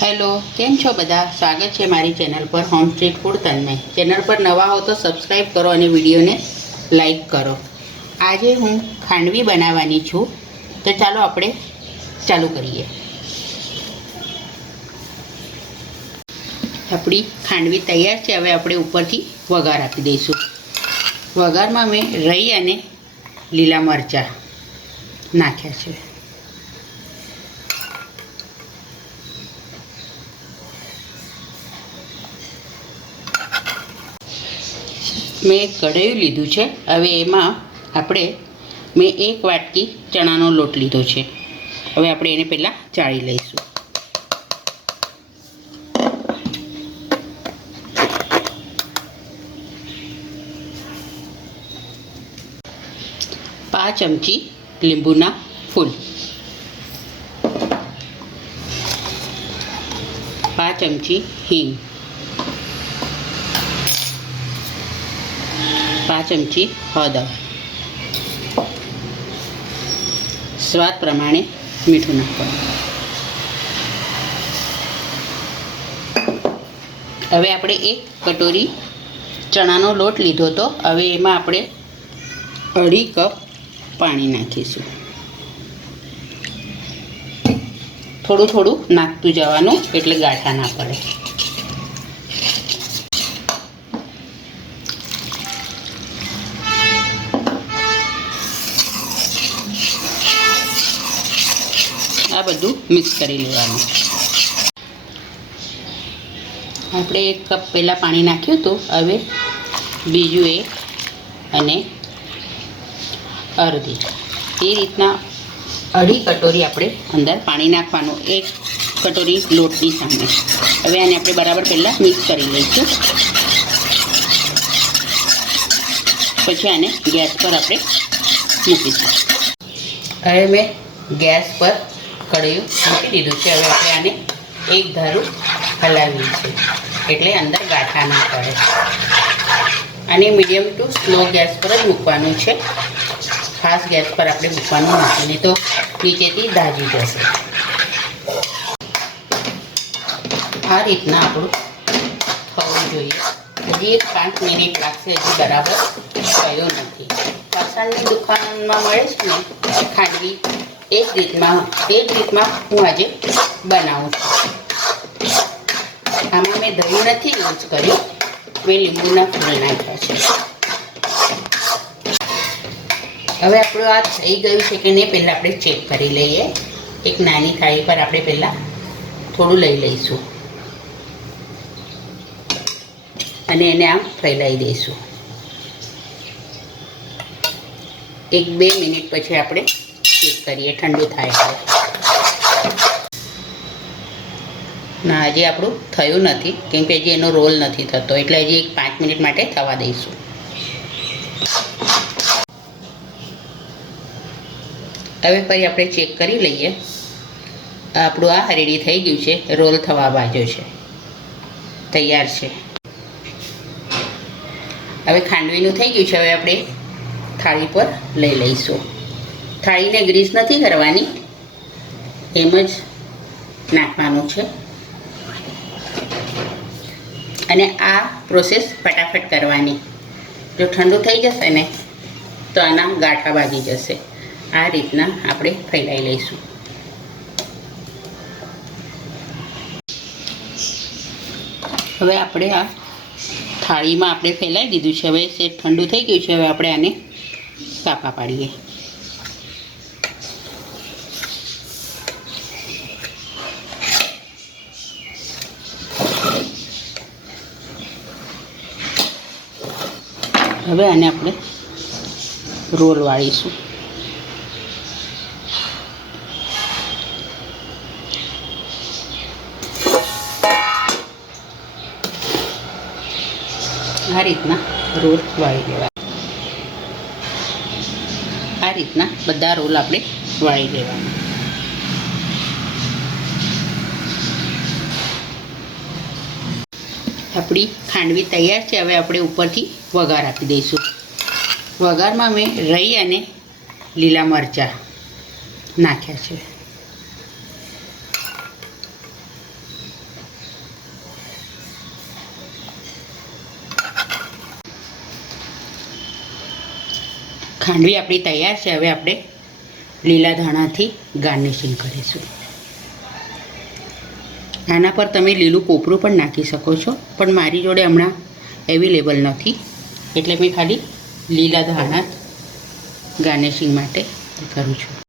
Hello, કેમ છો બધા? સ્વાગત છે મારી ચેનલ પર હોમ સ્ટ્રીટ ફૂડ તન્મય. ચેનલ પર નવા હો તો સબસ્ક્રાઈબ કરો અને વિડીયોને લાઈક કરો. આજે હું ખાંડવી બનાવવાની છું, તો ચાલો આપણે ચાલુ કરીએ. આપણી ખાંડવી તૈયાર છે. હવે આપણે ઉપરથી વઘાર આપી દઈશું. વઘારમાં મેં રાઈ અને લીલા મરચાં નાખ્યા છે. મેં કઢાયું લીધું છે. હવે એમાં મેં 1 વાટકી ચણાનો લોટ લીધો છે. હવે આપણે એને પહેલાં ચાળી લઈશું. પાંચ ચમચી લીંબુના ફૂલ, 5 ચમચી હિંગ, 5 ચમચી હળદર, સ્વાદ પ્રમાણે મીઠું નાખવાનું. હવે આપણે 1 કટોરી ચણાનો લોટ લીધો હતો. હવે એમાં આપણે 2.5 કપ પાણી નાખીશું. થોડું થોડું નાખતું જવાનું એટલે ગાંઠા ના પડે. આ બધું મિક્સ કરી લેવાનું. આપણે 1 કપ પહેલાં પાણી નાખ્યું હતું. હવે બીજું 1 અને અડધી, એ રીતના 2.5 કટોરી આપણે અંદર પાણી નાખવાનું, 1 કટોરી લોટની સામે. હવે આને આપણે બરાબર પહેલાં મિક્સ કરી લઈશું. પછી આને ગેસ પર આપણે મૂકીશું. હવે મેં ગેસ પર કઢાયું મૂકી દીધું છે. હવે આપણે આને એક ધારું હલાવીએ છીએ એટલે અંદર ગાંઠા ના પડે. આને મીડિયમ ટુ સ્લો ગેસ પર જ મૂકવાનું છે. ખાસ ગેસ પર આપણે મૂકવાનું નથી, નહીં તો નીચેથી દાજી જશે. આ રીતના આપણું થવું જોઈએ. હજી 5 મિનિટ લાગશે, હજી બરાબર થયો નથી. ફરસાણની દુકાનમાં મળે છે ને ખાંડવી, એ જ રીતમાં હું આજે બનાવું છું. આમાં મેં દહીં નથી યુઝ કર્યું, મેં લીંબુના ફૂલ નાખ્યા છે. હવે આપણું આ થઈ ગયું છે કે નહીં પહેલાં આપણે ચેક કરી લઈએ. એક નાની થાળી પર આપણે પહેલાં થોડું લઈ લઈશું અને એને આમ ફેલાવી દઈશું. 1-2 મિનિટ પછી આપણે ચેક કરીએ, ઠંડુ થાય છે. ના, હજી આપણું થયું નથી કેમ કે હજી એનો રોલ નથી થતો, એટલે હજી 5 મિનિટ માટે થવા દઈશું. હવે ફરી આપણે ચેક કરી લઈએ. આપણું આ રેડી થઈ ગયું છે, રોલ થવા બાજુ છે, તૈયાર છે. હવે ખાંડવીનું થઈ ગયું છે. હવે આપણે થાળી પર લઈ લઈશું. થાળીને ગ્રીસ નથી કરવાની, એમ જ નાખવાનું છે. અને આ પ્રોસેસ ફટાફટ કરવાની. જો ઠંડુ થઈ જશે ને તો આના ગાંઠા બાજી જશે. આ રીતના આપણે ફેલાઈ લઈશું. હવે આપણે આ થાળીમાં આપણે ફેલાઈ દીધું છે. હવે ઠંડુ થઈ ગયું છે. હવે આપણે આને કાપા પાડીએ. હવે આને આપણે રોલ વાળીશું. આ રીતના રોલ વાળી લેવા. આ રીતના બધા રોલ આપણે વાળી લેવાના. આપણી ખાંડવી તૈયાર છે. હવે આપણે ઉપરથી વઘાર આપી દઈશું. વઘારમાં મેં રાઈ અને લીલા મરચાં નાખ્યા છે. ખાંડવી આપણી તૈયાર છે. હવે આપણે લીલા ધાણાથી ગાર્નિશિંગ કરીશું. આના પર તમે લીલું કોપરું પણ નાખી શકો છો, પણ મારી જોડે હમણાં અવેલેબલ નથી એટલે મેં ખાલી લીલા ધાણા ગાર્નિશિંગ માટે કરું છું.